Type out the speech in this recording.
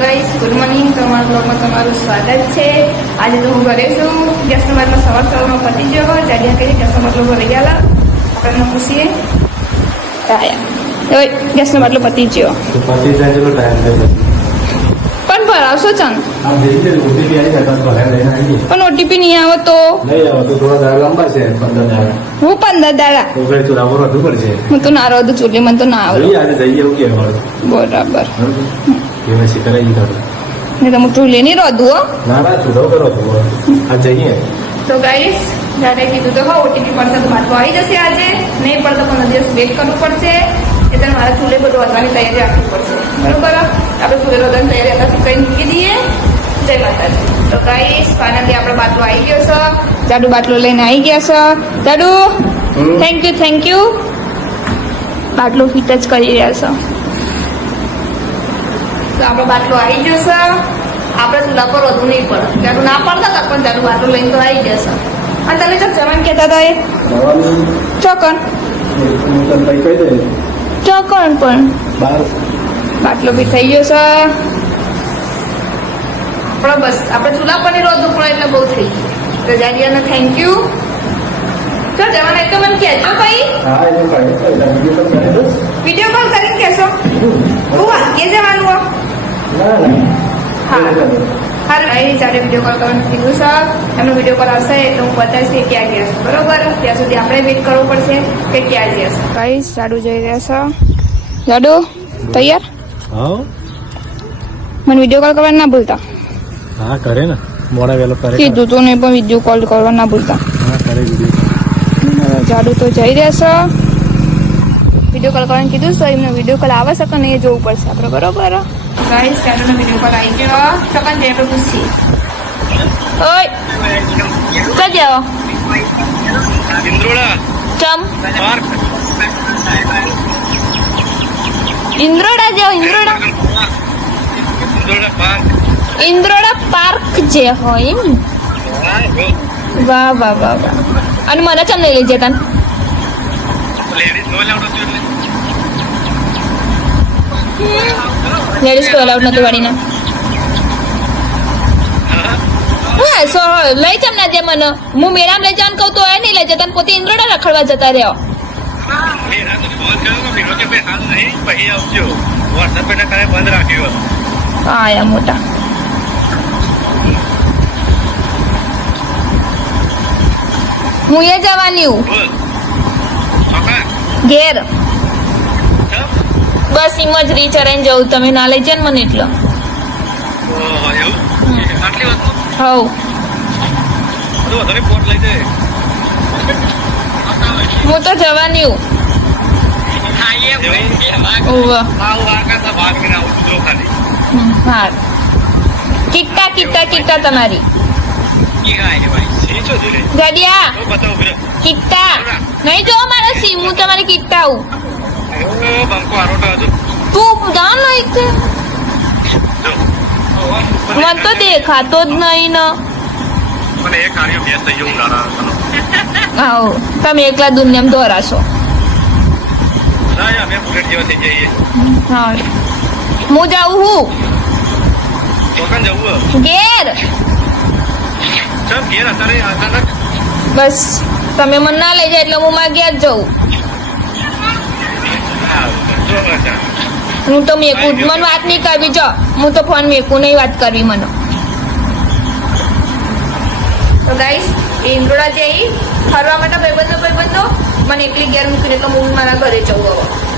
Guys good morning, તમારા બ્લોગમાં તમારું સ્વાગત છે। આજે તો હું ઘરે છું। ગેસનો બાટલો સવારમાં પતી ગયો। જાડિયા કરી ગેસનો બાટલો ભરી ગયા। આપણે પૂછીએ ગેસનો બાટલો પતી ગયો પણ ભરાવશો ચંદ પણ ઓટીપી નહીં આવે તો હું 15 દાડા હું તો ના રહું ચૂલી મને તો ના આવે બરાબર नहीं तो मुझे लेनी रोदू तो गाइस जाने कीधुं तो हाँ ओटीपी पड़ता तो बात आई जैसे आज नहीं पड़ता 15 दिवस वेट करवू पड़शे એટલે મારા ચૂલે બધું વધવાની તૈયારી રાખવી પડશે બરોબર આપણે ચૂલે વધવાની તૈયારી અત્યારથી કરી મૂકી દઈએ જય માતાજી તો ગાઈસ ફાઇનલી આપણો બાટલો આવી ગયો છે જાડુ બાટલો લઈને આવી ગયા છે જાડુ થેન્ક યુ બાટલો ફિટ જ કરી રહ્યા છે તો આપણો બાટલો આવી ગયો છે આપણે ચૂલા પર વધુ નહીં પડે જાડુ ના પડતા હતા પણ જાડુ બાટલો લઈને તો આવી જશે અને તમે જો જવાન કહેતા હતા એ ચોકન પણ બાટલો બી થઈ ગયો છે આપણે બસ આપણે ચૂલા પર નહીં રોધવું પડે એટલે બહુ થઈ ગયું તો જાડિયાને થેન્ક યુ જો જવાન તો મને કહેજો ભાઈ વિડીયો કોલ કરીને કહેશો હું વાગ્યે જવાનું હા અહીં ચાલે વિડીયો કોલ કરવાનું કીધું છે એમનો વિડીયો કોલ આવશે તો હું બતાવીશ કે ક્યાં ગયા છે બરોબર ત્યાં સુધી આપણે વેઇટ કરવું પડશે કે ક્યાં ગયા છે કઈ જાડુ જઈ રહ્યા છે જાડુ તૈયાર મને વિડીયો કોલ કરવા ના ભૂલતા હા કરે ને મોડા વેલો કરે કીધું તો નહીં પણ વિડીયો કોલ કરવા ના ભૂલતા હા કરે વિડીયો જાડુ તો જઈ રહ્યા છે વિડીયો કોલ કરવાનું કીધું તો એમને વિડીયો કોલ આવે છે કે નહીં એ જોવું પડશે આપણે બરોબર ગાઈસ જાડુનો વિડીયો કોલ આવી ગયો સકન જે આપણે પૂછીએ ઓય ક્યાં જાઓ ઇન્દ્રોડા ચમ પાર્ક ઇન્દ્રોડા જાઓ ઇન્દ્રોડા પાર્ક જે હોય એમ વાહ અને મને ચમ નહીં લઈ જતા લેડીઝ તો અલાઉડ નતું વાળીને લઈ જમ ના દે મને હું મેળામાં લઈ જવાનું કહું તો એ નહીં લઈ જતા પોતે ઇન્દ્રોડા રખડવા જતા રહ્યો આયા મોટા હું એ જવાની ઘેર બસ એમ જ રીચરાઈને જવું તમે ના લઈ જાય ને મને એટલો હવ હું તો જવાની હા કિટ્ટા તમારી ગાડિયા કિટ્ટા નહીં જો મારા સીમ હું તમારી કિટ્ટા આવું તું જાણ લઈ મને તો દેખાતો જ નહીં ને આવો તમે એકલા દુનિયામાં દોરાશો હા હું જાઉં ઘેર બસ તમે મને ના લઈ જાય એટલે હું માં ઘેર જઉં હું તો મેકું મને વાત નહીં કરવી જો હું તો ફોન મેકું નહીં વાત કરવી મને તો ગાઈસ ઇન્દ્રોડા જઈ ફરવા માટે ભાઈબંધો મને એકલી ઘેર મૂકીને તો હું મારા ઘરે જવું હવે